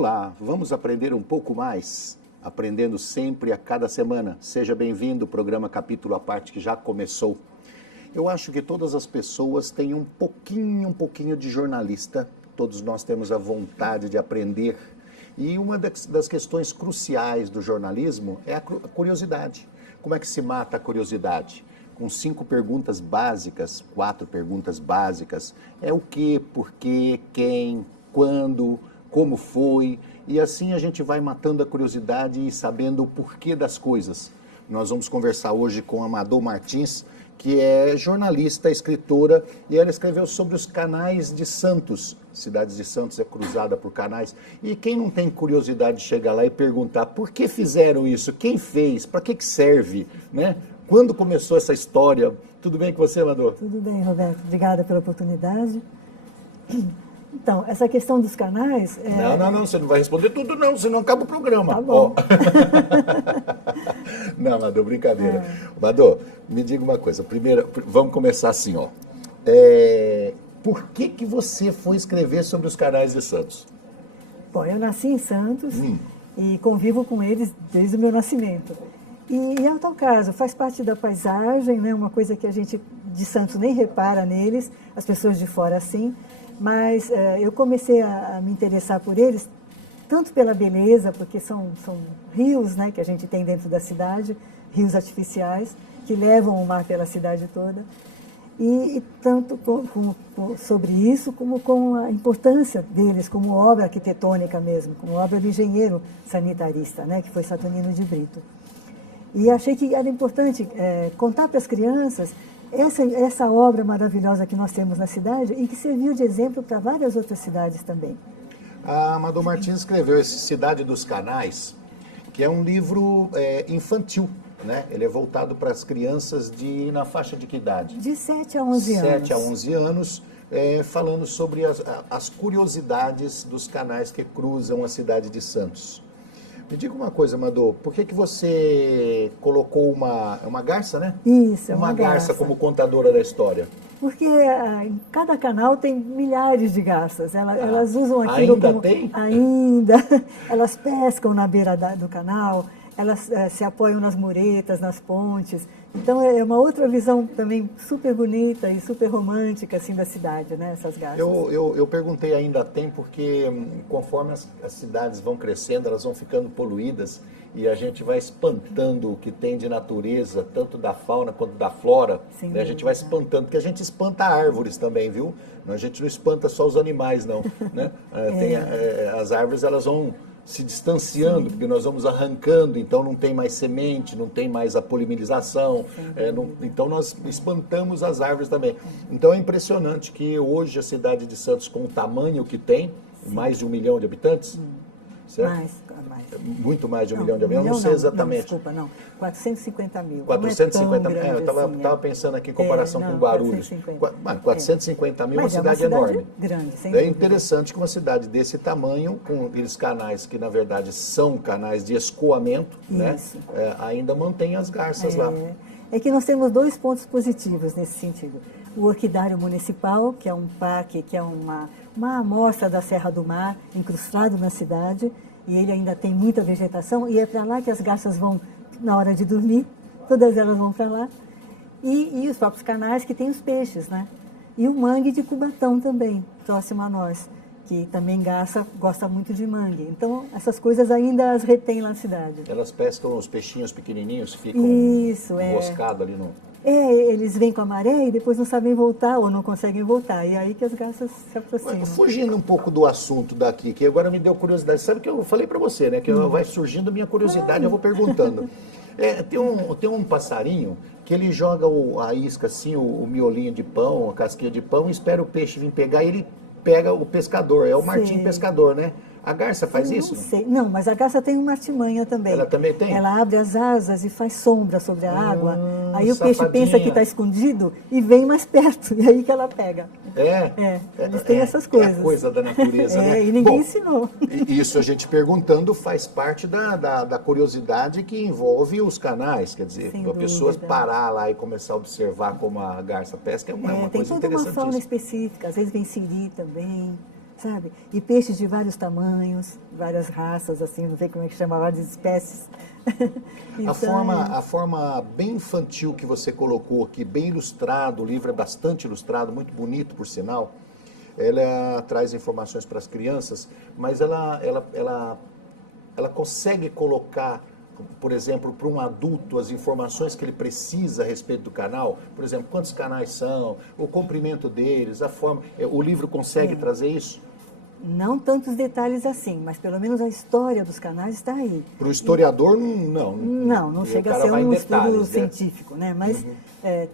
Olá, vamos aprender um pouco mais? Aprendendo sempre a cada semana. Seja bem-vindo, programa Capítulo à Parte que já começou. Eu acho que todas as pessoas têm um pouquinho de jornalista. Todos nós temos a vontade de aprender. E uma das questões cruciais do jornalismo é a curiosidade. Como é que se mata a curiosidade? Com 5 perguntas básicas, 4 perguntas básicas. É o que, por quê, quem, quando, como foi. E assim a gente vai matando a curiosidade e sabendo o porquê das coisas. Nós vamos conversar hoje com a Madu Martins, que é jornalista, escritora, e ela escreveu sobre os canais de Santos. Cidades de Santos é cruzada por canais. E quem não tem curiosidade de chegar lá e perguntar por que fizeram isso, quem fez, para que serve, né? Quando começou essa história? Tudo bem com você, Madu? Tudo bem, Roberto. Obrigada pela oportunidade. Então, essa questão dos canais... Não, você não vai responder tudo não, senão acaba o programa. Tá bom. Não, Madu, brincadeira. Madu, me diga uma coisa. Primeiro, vamos começar assim, ó. Por que você foi escrever sobre os canais de Santos? Bom, eu nasci em Santos e convivo com eles desde o meu nascimento. E é o tal caso, faz parte da paisagem, né? Uma coisa que a gente de Santos nem repara neles, as pessoas de fora sim, mas eu comecei a me interessar por eles, tanto pela beleza, porque são rios, né, que a gente tem dentro da cidade, rios artificiais, que levam o mar pela cidade toda, e tanto sobre isso, como com a importância deles como obra arquitetônica mesmo, como obra do engenheiro sanitarista, né, que foi Saturnino de Brito. E achei que era importante contar para as crianças essa obra maravilhosa que nós temos na cidade e que serviu de exemplo para várias outras cidades também. A Madu Martins escreveu esse Cidade dos Canais, que é um livro infantil, né? Ele é voltado para as crianças na faixa de que idade? De 7 a 11 anos. 7 a 11 anos, falando sobre as curiosidades dos canais que cruzam a cidade de Santos. Me diga uma coisa, Madu, por que você colocou uma garça, né? Isso, uma garça como contadora da história? Porque em cada canal tem milhares de garças. Elas usam aquilo ainda como... Tem? Ainda. Elas pescam na beira do canal, elas se apoiam nas muretas, nas pontes. Então é uma outra visão também super bonita e super romântica assim, da cidade, né? Essas garças. Eu perguntei ainda tem porque conforme as cidades vão crescendo, elas vão ficando poluídas e a gente vai espantando o que tem de natureza, tanto da fauna quanto da flora. Né? A gente vai espantando, porque a gente espanta árvores também, viu? A gente não espanta só os animais, não. Né? As árvores elas vão se distanciando, porque nós vamos arrancando, então não tem mais semente, não tem mais a polimerização, então nós espantamos as árvores também. Então é impressionante que hoje a cidade de Santos, com o tamanho que tem, mais de 1 milhão de habitantes, certo? Mais. Muito mais de 1 milhão de habitantes, eu não sei exatamente. Não, desculpa, não. 450 mil. 450 mil, eu estava pensando aqui em comparação com Guarulhos. 450 mil é uma cidade enorme. Grande, sem É interessante que uma cidade desse tamanho, com aqueles canais que na verdade são canais de escoamento, né, ainda mantém as garças lá. É que nós temos 2 pontos positivos nesse sentido. O Orquidário Municipal, que é um parque, que é uma amostra da Serra do Mar, incrustado na cidade, e ele ainda tem muita vegetação, e é para lá que as garças vão na hora de dormir, todas elas vão para lá. E os próprios canais que tem os peixes, né? E o mangue de Cubatão também, próximo a nós, que também garça gosta muito de mangue. Então, essas coisas ainda as retém lá na cidade. Elas pescam os peixinhos pequenininhos, ficam emboscados ali no... Eles vêm com a maré e depois não sabem voltar ou não conseguem voltar. E é aí que as garças se aproximam. Fugindo um pouco do assunto daqui, que agora me deu curiosidade. Sabe que eu falei para você, né? Que vai surgindo minha curiosidade, eu vou perguntando. Tem um passarinho que ele joga a isca assim, o miolinho de pão, a casquinha de pão, e espera o peixe vir pegar e ele pega o pescador. É o Martim Pescador, né? A garça faz isso? Não sei. Não, mas a garça tem uma artimanha também. Ela também tem? Ela abre as asas e faz sombra sobre a água. Aí o peixe pensa que está escondido e vem mais perto. E aí que ela pega. Eles têm essas coisas. É coisa da natureza, né? E ninguém ensinou. Isso a gente perguntando faz parte da curiosidade que envolve os canais. Quer dizer, a pessoa parar lá e começar a observar como a garça pesca é uma coisa interessantíssima. Tem toda uma fauna específica. Às vezes vem siri também. sabe? E peixes de vários tamanhos, várias raças, assim, não sei como é que chama, várias espécies. Então, A forma bem infantil que você colocou aqui, bem ilustrado, o livro é bastante ilustrado, muito bonito, por sinal. Ela traz informações para as crianças, mas ela consegue colocar, por exemplo, para um adulto as informações que ele precisa a respeito do canal. Por exemplo, quantos canais são, o comprimento deles, a forma. O livro consegue trazer isso? não tantos detalhes assim, mas pelo menos a história dos canais está aí. Para o historiador, não. Não chega a ser um estudo científico, né? Mas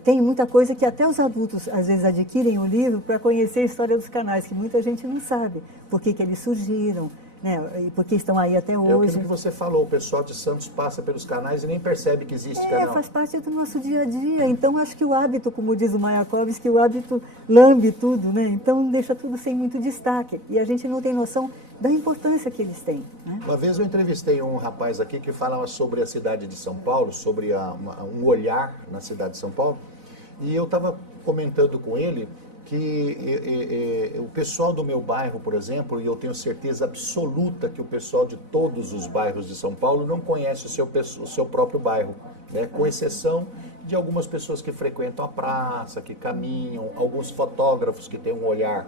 tem muita coisa que até os adultos às vezes adquirem o livro para conhecer a história dos canais, que muita gente não sabe por que eles surgiram, né? E por que estão aí até hoje. É aquilo que você falou, o pessoal de Santos passa pelos canais e nem percebe que existe canal. Faz parte do nosso dia a dia. Então, acho que o hábito, como diz o Mayakovsky, o hábito lambe tudo, né? Então, deixa tudo sem muito destaque. E a gente não tem noção da importância que eles têm, né? Uma vez eu entrevistei um rapaz aqui que falava sobre a cidade de São Paulo, sobre um olhar na cidade de São Paulo, e eu estava comentando com ele que o pessoal do meu bairro, por exemplo, e eu tenho certeza absoluta que o pessoal de todos os bairros de São Paulo não conhece o seu próprio bairro, né? Com exceção de algumas pessoas que frequentam a praça, que caminham, alguns fotógrafos que têm um olhar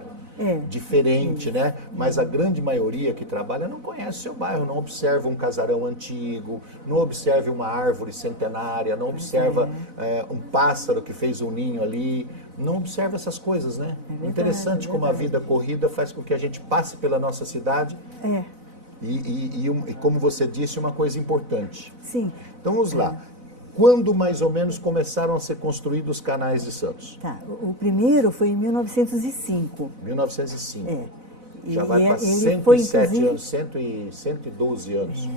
diferente, né? Mas a grande maioria que trabalha não conhece o seu bairro, não observa um casarão antigo, não observa uma árvore centenária, não observa um pássaro que fez um ninho ali, não observa essas coisas, né? Interessante como a vida corrida faz com que a gente passe pela nossa cidade. E como você disse, uma coisa importante. Sim. Então vamos lá. Quando mais ou menos começaram a ser construídos os canais de Santos? Tá, o primeiro foi em 1905. 1905. Já E vai para 107 anos, 112 anos.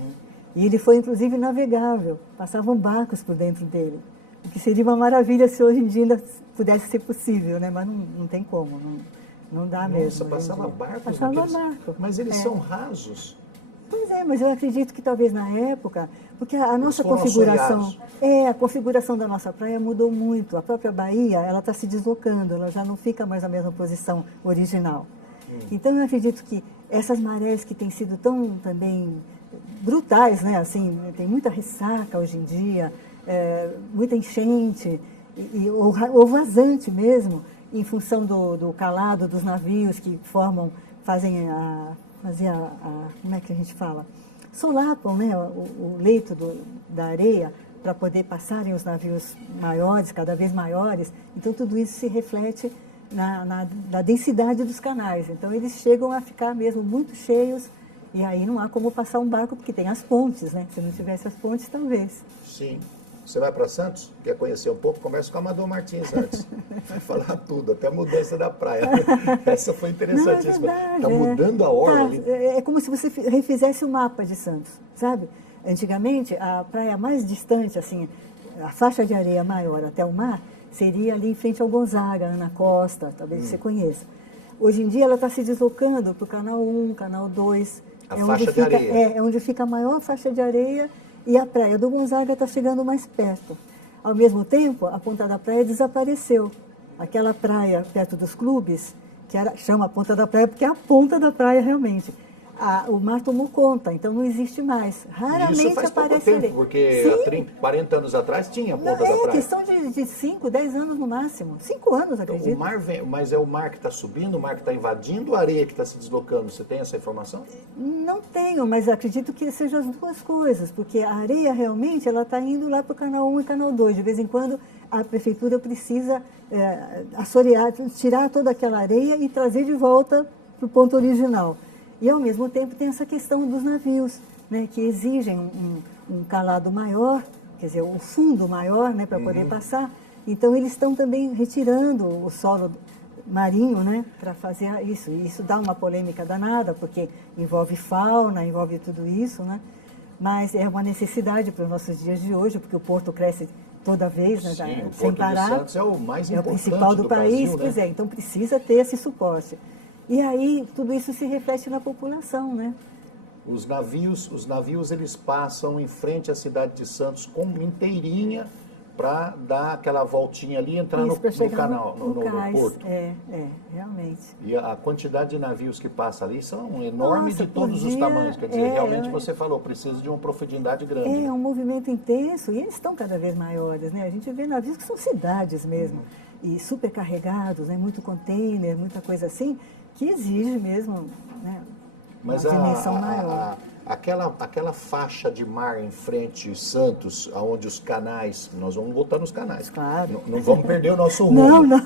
E ele foi, inclusive, navegável. Passavam barcos por dentro dele. O que seria uma maravilha se hoje em dia ainda pudesse ser possível, né? Mas não tem como, não dá mesmo. Nossa, passava barcos? Passava barco. Mas eles são rasos. Pois é, mas eu acredito que talvez na época, porque a nossa foram configuração, a configuração da nossa praia mudou muito. A própria Bahia, ela está se deslocando, ela já não fica mais na mesma posição original. Então eu acredito que essas marés que têm sido tão também brutais, né? Assim, tem muita ressaca hoje em dia, muita enchente, ou vazante mesmo, em função do calado dos navios que fazem como é que a gente fala? Solapam, né, o leito da areia para poder passarem os navios maiores, cada vez maiores. Então, tudo isso se reflete na densidade dos canais. Então, eles chegam a ficar mesmo muito cheios e aí não há como passar um barco, porque tem as pontes, né? Se não tivesse as pontes, talvez. Sim. Você vai para Santos? Quer conhecer um pouco? Conversa com o Amador Martins antes. Vai falar tudo, até a mudança da praia. Essa foi interessantíssima. Está mudando a orla ali. É como se você refizesse o mapa de Santos, sabe? Antigamente, a praia mais distante, assim, a faixa de areia maior até o mar, seria ali em frente ao Gonzaga, Ana Costa, talvez você conheça. Hoje em dia ela está se deslocando para o canal 1, canal 2. A faixa de areia. É onde fica a maior faixa de areia. E a praia do Gonzaga está chegando mais perto. Ao mesmo tempo, a Ponta da Praia desapareceu. Aquela praia perto dos clubes, chama Ponta da Praia porque é a ponta da praia realmente. O mar tomou conta, então não existe mais. Raramente isso faz aparece pouco tempo, ali. porque há 30, 40 anos atrás tinha a Ponta da Praia. É questão de 5, 10 anos no máximo. 5 anos, acredito. Então, o mar vem, mas é o mar que está subindo, o mar que está invadindo, a areia que está se deslocando. Você tem essa informação? Não tenho, mas acredito que sejam as duas coisas, porque a areia realmente ela está indo lá para o canal 1 e canal 2. De vez em quando a prefeitura precisa assorear, tirar toda aquela areia e trazer de volta para o ponto original. E, ao mesmo tempo, tem essa questão dos navios, né, que exigem um calado maior, quer dizer, um fundo maior, né, para poder passar. Então, eles estão também retirando o solo marinho, né, para fazer isso. E isso dá uma polêmica danada, porque envolve fauna, envolve tudo isso, né? Mas é uma necessidade para os nossos dias de hoje, porque o porto cresce toda vez, né, Sim, sem parar. O Porto de Santos é o mais importante do principal do país, Brasil, pois né? então precisa ter esse suporte. E aí, tudo isso se reflete na população, né? Os navios eles passam em frente à cidade de Santos como inteirinha, para dar aquela voltinha ali e entrar Isso, no canal, no cais. porto. Realmente. E a quantidade de navios que passa ali são enormes. Nossa, de todos os tamanhos. Quer dizer, realmente você falou, precisa de uma profundidade grande. É um movimento intenso e eles estão cada vez maiores, né? A gente vê navios que são cidades mesmo, e supercarregados, né? Muito container, muita coisa assim, que exige mesmo, né? Mas uma dimensão maior. Aquela faixa de mar em frente a Santos, onde os canais, nós vamos voltar nos canais. Claro. Não vamos perder o nosso rumo. Não.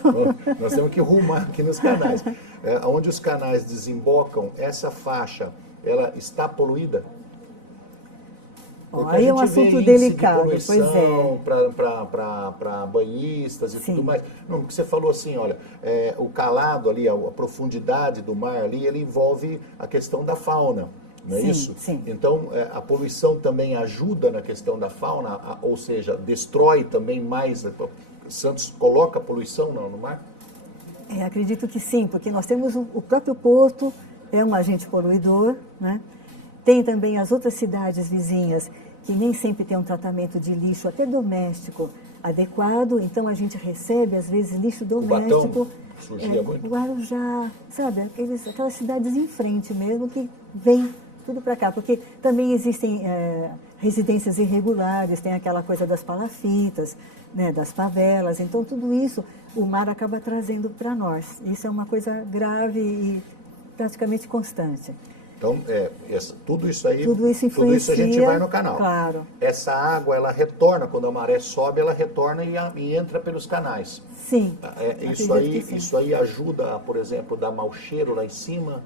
Nós temos que rumar aqui nos canais. Onde os canais desembocam, essa faixa, ela está poluída? Porque Aí é um assunto delicado, pois é. Para banhistas e tudo mais. Não, porque você falou assim, olha, o calado ali, a profundidade do mar ali, ele envolve a questão da fauna. Não é isso? Sim. Então, a poluição também ajuda na questão da fauna, ou seja, destrói também mais. Santos coloca poluição no mar? Acredito que sim, porque nós temos o próprio porto, é um agente poluidor, né? Tem também as outras cidades vizinhas, que nem sempre tem um tratamento de lixo, até doméstico, adequado. Então, a gente recebe, às vezes, lixo doméstico. Surgia muito. Guarujá, sabe? Aquelas cidades em frente mesmo, que vem tudo para cá, porque também existem residências irregulares, tem aquela coisa das palafitas, né, das favelas, então tudo isso o mar acaba trazendo para nós. Isso é uma coisa grave e praticamente constante. Então, tudo isso aí, tudo isso influencia, tudo isso a gente vai no canal. Claro. Essa água, ela retorna, quando a maré sobe, ela retorna e entra pelos canais. Sim. Isso aí ajuda, por exemplo, dar mau cheiro lá em cima?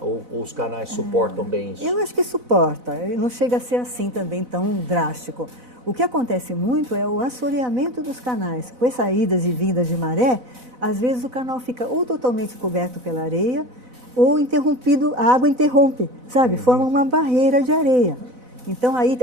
Ou os canais suportam bem isso? Eu acho que suporta, não chega a ser assim também tão drástico. O que acontece muito é o assoreamento dos canais. Com as saídas e vindas de maré, às vezes o canal fica ou totalmente coberto pela areia, ou interrompido, a água interrompe, sabe? Forma uma barreira de areia. Então aí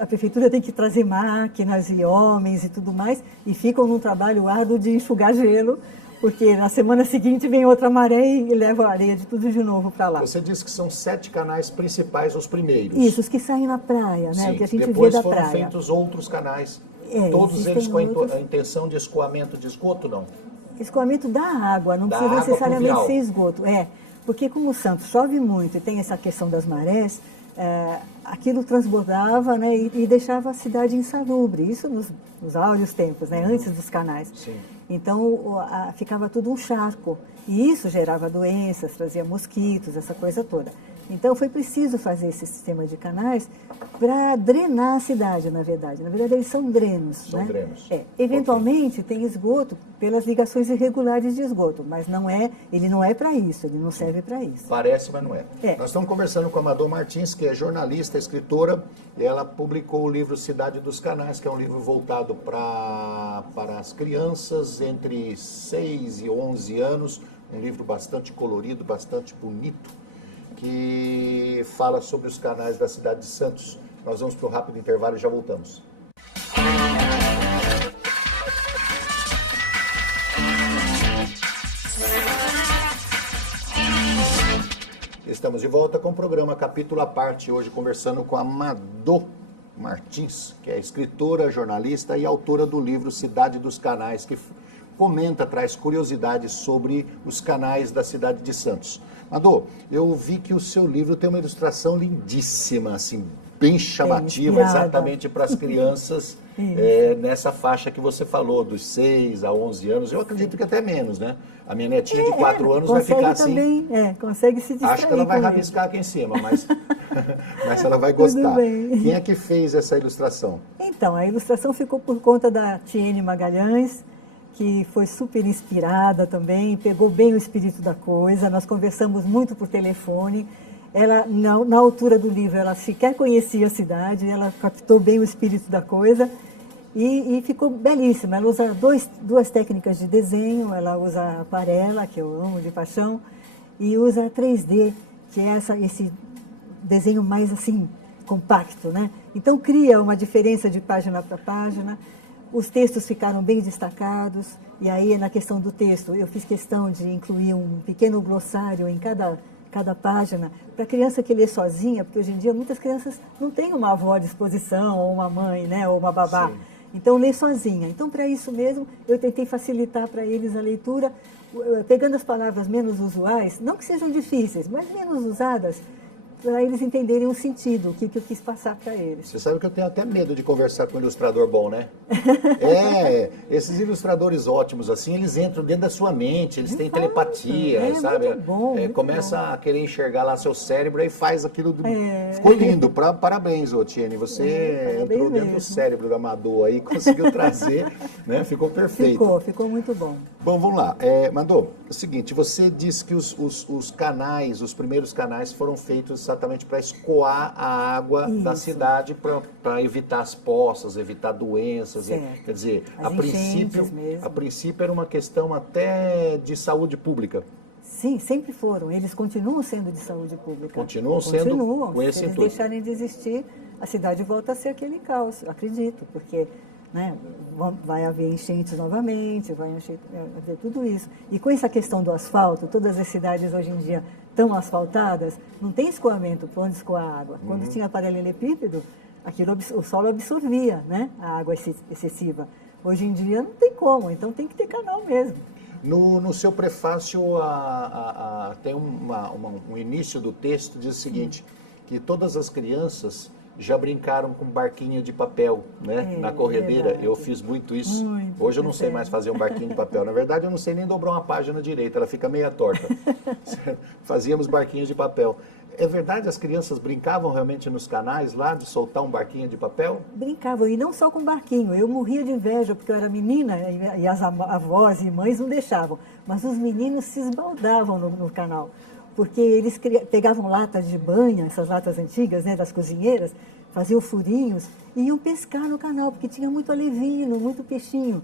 a prefeitura tem que trazer máquinas e homens e tudo mais, e ficam num trabalho árduo de enxugar gelo, porque na semana seguinte vem outra maré e leva a areia de tudo de novo para lá. Você disse que são 7 canais principais, os primeiros. Isso, os que saem na praia, né? Sim, o que a gente depois vê da foram praia. feitos outros canais. Todos eles com a intenção de escoamento de esgoto, não? Escoamento da água, não da precisa água necessariamente pluvial. ser esgoto. Porque como o Santos chove muito e tem essa questão das marés, aquilo transbordava, né, e deixava a cidade insalubre. Isso nos áureos tempos, né, antes dos canais. Sim. Então ficava tudo um charco. E isso gerava doenças, trazia mosquitos, essa coisa toda. Então foi preciso fazer esse sistema de canais para drenar a cidade, na verdade. Na verdade, eles são drenos. São né? drenos. Eventualmente tem esgoto pelas ligações irregulares de esgoto, mas ele não é para isso, ele não serve para isso. Parece, mas não é. Nós estamos conversando com a Madô Martins, que é jornalista, escritora, e ela publicou o livro Cidade dos Canais, que é um livro voltado para as crianças entre 6 e 11 anos, um livro bastante colorido, bastante bonito, que fala sobre os canais da cidade de Santos. Nós vamos para um rápido intervalo e já voltamos. Estamos de volta com o programa Capítulo à Parte, hoje conversando com a Madô Martins, que é escritora, jornalista e autora do livro Cidade dos Canais, que comenta, traz curiosidades sobre os canais da cidade de Santos. Madô, eu vi que o seu livro tem uma ilustração lindíssima, assim, bem chamativa, exatamente para as crianças, nessa faixa que você falou, dos 6 a 11 anos, eu acredito que até menos, né? A minha netinha de 4 anos vai ficar também, assim. Consegue se distrair. Acho que ela vai rabiscar aqui em cima, mas ela vai gostar. Tudo bem. Quem é que fez essa ilustração? Então, a ilustração ficou por conta da Tiene Magalhães, que foi super inspirada também, pegou bem o espírito da coisa. Nós conversamos muito por telefone. Ela, na altura do livro, ela sequer conhecia a cidade, ela captou bem o espírito da coisa e ficou belíssima. Ela usa duas técnicas de desenho, ela usa aquarela, que eu amo de paixão, e usa 3D, que é esse desenho mais assim, compacto, né? Então cria uma diferença de página para página. Os textos ficaram bem destacados, e aí na questão do texto eu fiz questão de incluir um pequeno glossário em cada página, para a criança que lê sozinha, porque hoje em dia muitas crianças não têm uma avó à disposição, ou uma mãe, né, ou uma babá. Sim. Então, lê sozinha. Então, para isso mesmo, eu tentei facilitar para eles a leitura, pegando as palavras menos usuais, não que sejam difíceis, mas menos usadas, para eles entenderem o sentido, o que eu quis passar para eles. Você sabe que eu tenho até medo de conversar com um ilustrador bom, né? Esses ilustradores ótimos, assim, eles entram dentro da sua mente, eles têm telepatia, sabe? Muito bom, começa a querer enxergar lá seu cérebro e faz aquilo. Ficou lindo, parabéns, Tiene. Você entrou dentro do cérebro do amador aí, conseguiu trazer, né? Ficou perfeito. Ficou muito bom. Bom, vamos lá. Mandou, é o seguinte, você disse que os canais, os primeiros canais foram feitos exatamente para escoar a água da cidade, para evitar as poças, evitar doenças. Quer dizer, a princípio era uma questão até de saúde pública. Sim, sempre foram. Eles continuam sendo de saúde pública. Continuam sendo com esse intuito. Se eles deixarem de existir, a cidade volta a ser aquele caos, eu acredito, porque... né, vai haver enchentes novamente, vai haver tudo isso. E com essa questão do asfalto, todas as cidades hoje em dia estão asfaltadas, não tem escoamento para onde escoar a água. Quando tinha paralelepípedo, o solo absorvia, né, a água excessiva. Hoje em dia não tem como, então tem que ter canal mesmo. No seu prefácio, tem um início do texto, diz o seguinte, que todas as crianças já brincaram com barquinho de papel, né? Na corredeira. Verdade. Eu fiz muito isso. Hoje eu não sei mais fazer um barquinho de papel. Na verdade, eu não sei nem dobrar uma página direita, ela fica meia torta. Fazíamos barquinhos de papel. É verdade, as crianças brincavam realmente nos canais lá, de soltar um barquinho de papel? Brincavam, e não só com barquinho. Eu morria de inveja, porque eu era menina, e as avós e mães não deixavam. Mas os meninos se esbaldavam no canal. Porque eles pegavam latas de banha, essas latas antigas, né, das cozinheiras, faziam furinhos e iam pescar no canal, porque tinha muito alevino, muito peixinho.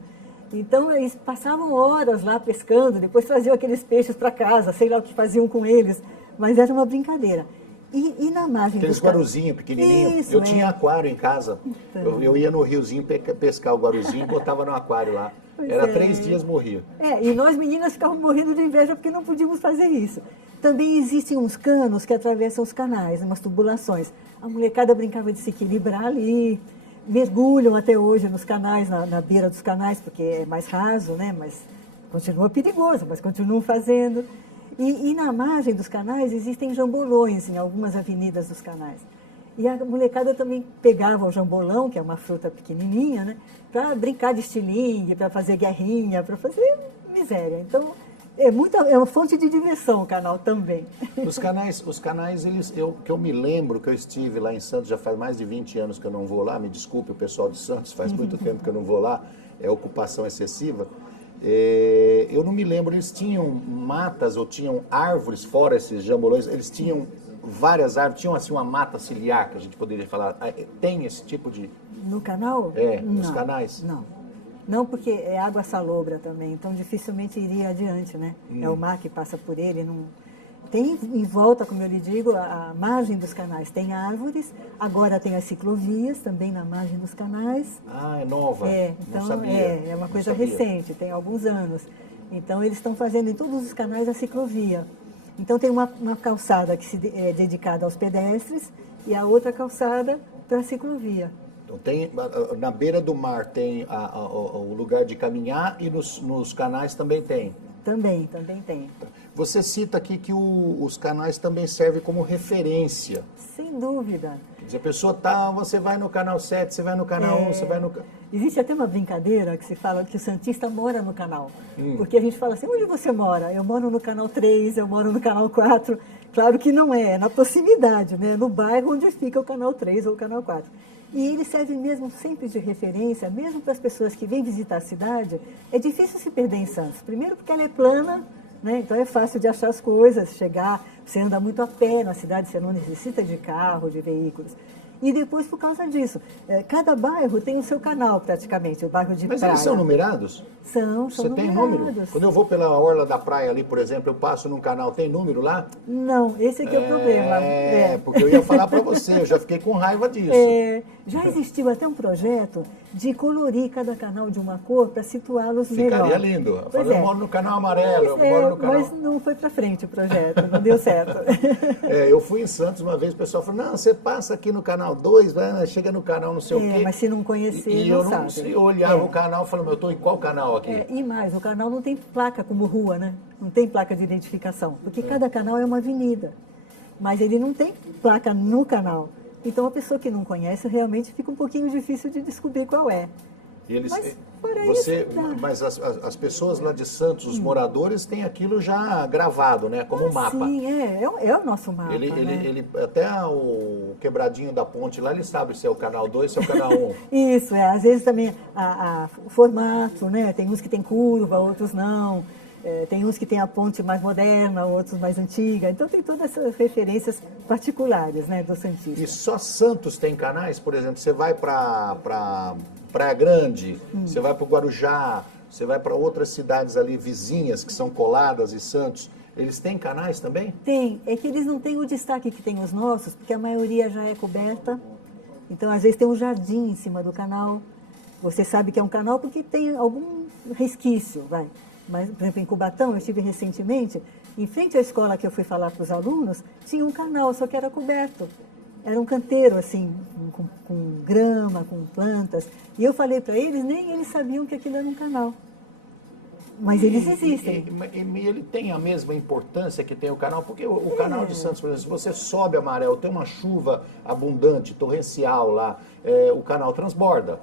Então, eles passavam horas lá pescando, depois traziam aqueles peixes para casa, sei lá o que faziam com eles, mas era uma brincadeira. E na margem aqueles guaruzinhos pequenininhos. Eu tinha aquário em casa. Então. Eu ia no riozinho pescar o guaruzinho e botava no aquário lá. Era 3 dias, morria. E nós meninas ficávamos morrendo de inveja porque não podíamos fazer isso. Também existem uns canos que atravessam os canais, umas tubulações. A molecada brincava de se equilibrar ali, mergulham até hoje nos canais, na beira dos canais, porque é mais raso, né? Mas continua perigoso, mas continuam fazendo. E na margem dos canais existem jambolões em algumas avenidas dos canais. E a molecada também pegava o jambolão, que é uma fruta pequenininha, né? Para brincar de estilingue, para fazer guerrinha, para fazer miséria. Então, é uma fonte de diversão o canal também. Os canais que eu me lembro que eu estive lá em Santos, já faz mais de 20 anos que eu não vou lá, me desculpe o pessoal de Santos, faz muito tempo que eu não vou lá, é ocupação excessiva. Eu não me lembro, eles tinham matas ou tinham árvores fora esses jambolões, eles tinham várias árvores, tinham assim uma mata ciliar, que a gente poderia falar, tem esse tipo de... No canal? Nos canais? Não, porque é água salobra também, então dificilmente iria adiante, né? É o mar que passa por ele, não... Tem em volta, como eu lhe digo, a margem dos canais tem árvores, agora tem as ciclovias também na margem dos canais. Ah, é nova? Então não sabia. É uma coisa recente, tem alguns anos. Então eles estão fazendo em todos os canais a ciclovia. Então tem uma calçada que é dedicada aos pedestres e a outra calçada para a ciclovia. Então na beira do mar tem o lugar de caminhar e nos canais também tem? Também tem. Você cita aqui que os canais também servem como referência. Sem dúvida. Quer dizer, a pessoa você vai no canal 7, você vai no canal 1, você vai no... Existe até uma brincadeira que se fala que o santista mora no canal. Porque a gente fala assim, onde você mora? Eu moro no canal 3, eu moro no canal 4. Claro que não é na proximidade, né? No bairro onde fica o canal 3 ou o canal 4. E ele serve mesmo sempre de referência, mesmo para as pessoas que vêm visitar a cidade. É difícil se perder em Santos. Primeiro porque ela é plana, né? Então é fácil de achar as coisas, chegar, você anda muito a pé na cidade, você não necessita de carro, de veículos. E depois por causa disso, cada bairro tem o seu canal praticamente, o bairro de praia. Mas eles são numerados? São Você numerados. Tem número? Quando eu vou pela orla da praia ali, por exemplo, eu passo num canal, tem número lá? Não, esse aqui é o problema. Porque eu ia falar para você, eu já fiquei com raiva disso. Já existiu até um projeto de colorir cada canal de uma cor para situá-los melhor. Ficaria lindo. Eu moro no canal amarelo, Mas, eu moro no canal... Mas não foi para frente o projeto, não deu certo. Eu fui em Santos uma vez, o pessoal falou, não, você passa aqui no canal 2, né, chega no canal não sei o quê. Mas se não conhecer, e não eu sabe. Eu olhava o canal e falava, eu estou em qual canal aqui? E mais, o canal não tem placa como rua, né? Não tem placa de identificação, porque cada canal é uma avenida. Mas ele não tem placa no canal. Então, a pessoa que não conhece, realmente fica um pouquinho difícil de descobrir qual é. Mas as pessoas lá de Santos, os moradores, têm aquilo já gravado, né? Como um mapa. Sim, é o nosso mapa. Até o quebradinho da ponte lá, ele sabe se é o canal 2, se é o canal 1. Isso, às vezes também o formato, né? Tem uns que tem curva, outros não. Tem uns que tem a ponte mais moderna, outros mais antiga. Então tem todas essas referências particulares, né, do Santista. E só Santos tem canais? Por exemplo, você vai para Praia Grande, você vai para o Guarujá, você vai para outras cidades ali vizinhas que são coladas e Santos. Eles têm canais também? Tem. É que eles não têm o destaque que tem os nossos, porque a maioria já é coberta. Então, às vezes, tem um jardim em cima do canal. Você sabe que é um canal porque tem algum resquício, vai. Mas, por exemplo, em Cubatão, eu estive recentemente, em frente à escola que eu fui falar para os alunos, tinha um canal, só que era coberto. Era um canteiro, assim, com grama, com plantas. E eu falei para eles, nem eles sabiam que aquilo era um canal. Mas eles existem. E ele tem a mesma importância que tem o canal, porque o canal de Santos, por exemplo, se você sobe a maré, ou tem uma chuva abundante, torrencial lá, o canal transborda.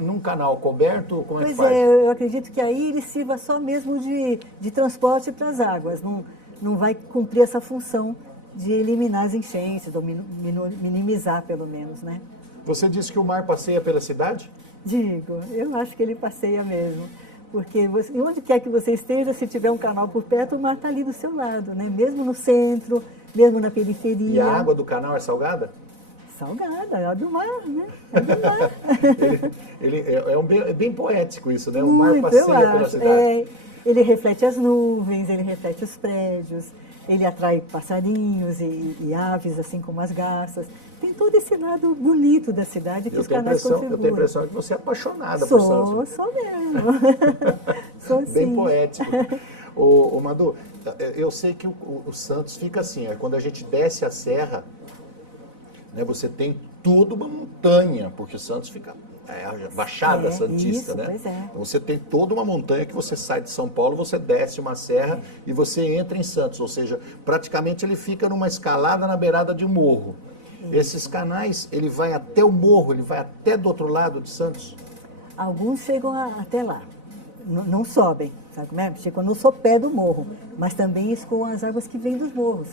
Num canal coberto, como é que faz? Eu acredito que aí ele sirva só mesmo de transporte para as águas. Não vai cumprir essa função de eliminar as enchentes, ou minimizar pelo menos, né? Você disse que o mar passeia pela cidade? Digo, eu acho que ele passeia mesmo. Porque onde quer que você esteja, se tiver um canal por perto, o mar está ali do seu lado, né? Mesmo no centro, mesmo na periferia. E a água do canal é salgada? Salgada, é a do mar, né? É do mar. É bem poético isso, né? O Muito, mar passeia pela cidade. Ele reflete as nuvens, ele reflete os prédios, ele atrai passarinhos e aves, assim como as garças. Tem todo esse lado bonito da cidade que os canais contribuem. Eu tenho a impressão que você é apaixonada por Santos. Sou mesmo. Sou sim. Bem poético. Ô Madu, eu sei que o Santos fica assim, quando a gente desce a serra, né, você tem toda uma montanha, porque o Santos fica a Baixada Santista, isso, né? Pois é. Então você tem toda uma montanha que você sai de São Paulo, você desce uma serra e você entra em Santos, ou seja, praticamente ele fica numa escalada na beirada de um morro. Esses canais, ele vai até o morro, ele vai até do outro lado de Santos? Alguns chegam até lá, não sobem, sabe como é? Chegam no sopé do morro, mas também escoam as águas que vêm dos morros,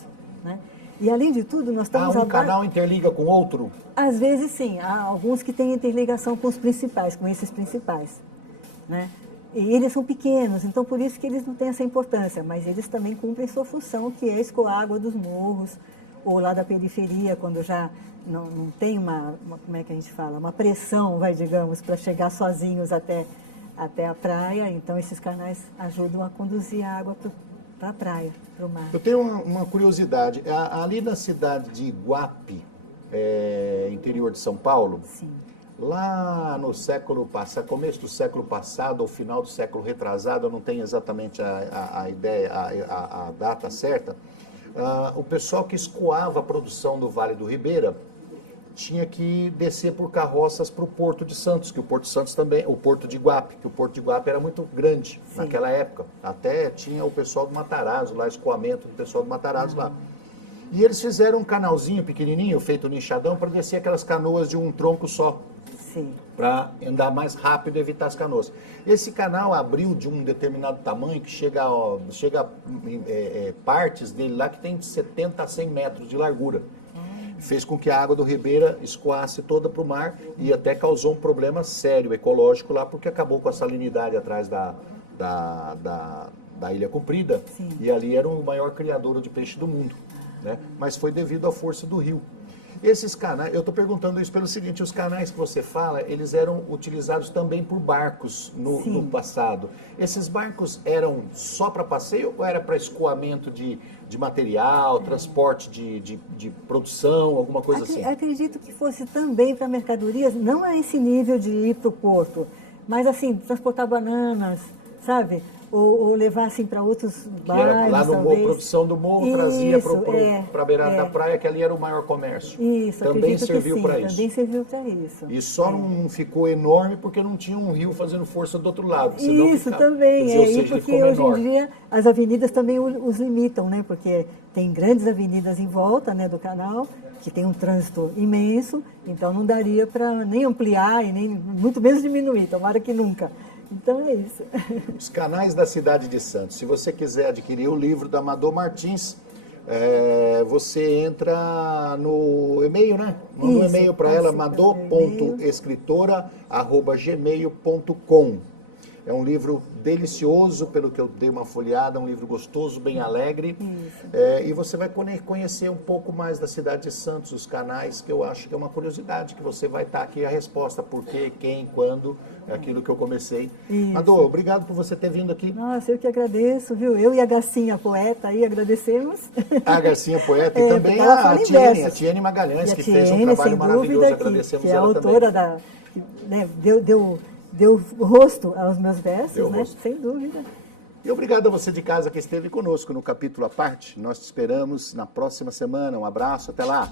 né? E, além de tudo, nós estamos... Um canal interliga com outro? Às vezes, sim. Há alguns que têm interligação com os principais, com esses principais, né? E eles são pequenos, então por isso que eles não têm essa importância, mas eles também cumprem sua função, que é escoar a água dos morros, ou lá da periferia, quando já não tem como é que a gente fala, uma pressão, digamos, para chegar sozinhos até a praia. Então, esses canais ajudam a conduzir a água para a praia, para o mar. Eu tenho uma curiosidade. Ali na cidade de Iguape, interior de São Paulo, sim, lá no século passado, começo do século passado, ou final do século retrasado, eu não tenho exatamente a ideia, a data certa, o pessoal que escoava a produção do Vale do Ribeira tinha que descer por carroças para o Porto de Santos, que o Porto de Santos também, o Porto de Iguape, que o Porto de Iguape era muito grande naquela época. Até tinha o pessoal do Matarazzo lá, escoamento do pessoal do Matarazzo lá. E eles fizeram um canalzinho pequenininho, feito nichadão, para descer aquelas canoas de um tronco só. Para andar mais rápido e evitar as canoas. Esse canal abriu de um determinado tamanho que chega partes dele lá que tem de 70 a 100 metros de largura. Fez com que a água do Ribeira escoasse toda para o mar e até causou um problema sério ecológico lá, porque acabou com a salinidade atrás da Ilha Comprida. E ali era o maior criadouro de peixe do mundo, né? Mas foi devido à força do rio. Esses canais, eu estou perguntando isso pelo seguinte, os canais que você fala, eles eram utilizados também por barcos no passado. Esses barcos eram só para passeio ou era para escoamento de material, transporte de produção, alguma coisa assim? Acredito que fosse também para mercadorias, não a esse nível de ir para o porto, mas assim, transportar bananas, sabe? Ou levar assim para outros bairros, lá no morro, produção do morro, trazia para a beirada da praia, que ali era o maior comércio. Isso, também serviu para isso. Também serviu para isso. E só não ficou enorme porque não tinha um rio fazendo força do outro lado. Isso ficava, também, e porque hoje em dia as avenidas também os limitam, né? Porque tem grandes avenidas em volta, né, do canal, que tem um trânsito imenso, então não daria para nem ampliar e nem muito menos diminuir, tomara que nunca. Então é isso. Os canais da cidade de Santos. Se você quiser adquirir o livro da Amador Martins, você entra no e-mail, né? Manda um e-mail para ela, amador.escritora@gmail.com. É um livro delicioso, pelo que eu dei uma folheada, um livro gostoso, bem alegre. E você vai conhecer um pouco mais da cidade de Santos, os canais, que eu acho que é uma curiosidade, que você vai estar aqui a resposta, por quê, quem, quando, é aquilo que eu comecei. Amador, obrigado por você ter vindo aqui. Nossa, eu que agradeço, viu? Eu e a Garcinha Poeta aí agradecemos. A Garcinha Poeta e também a Tiene Magalhães, que fez um trabalho maravilhoso, agradecemos que é a ela autora também. né, deu rosto aos meus versos, né? Sem dúvida. E obrigado a você de casa que esteve conosco no capítulo à parte. Nós te esperamos na próxima semana. Um abraço, até lá.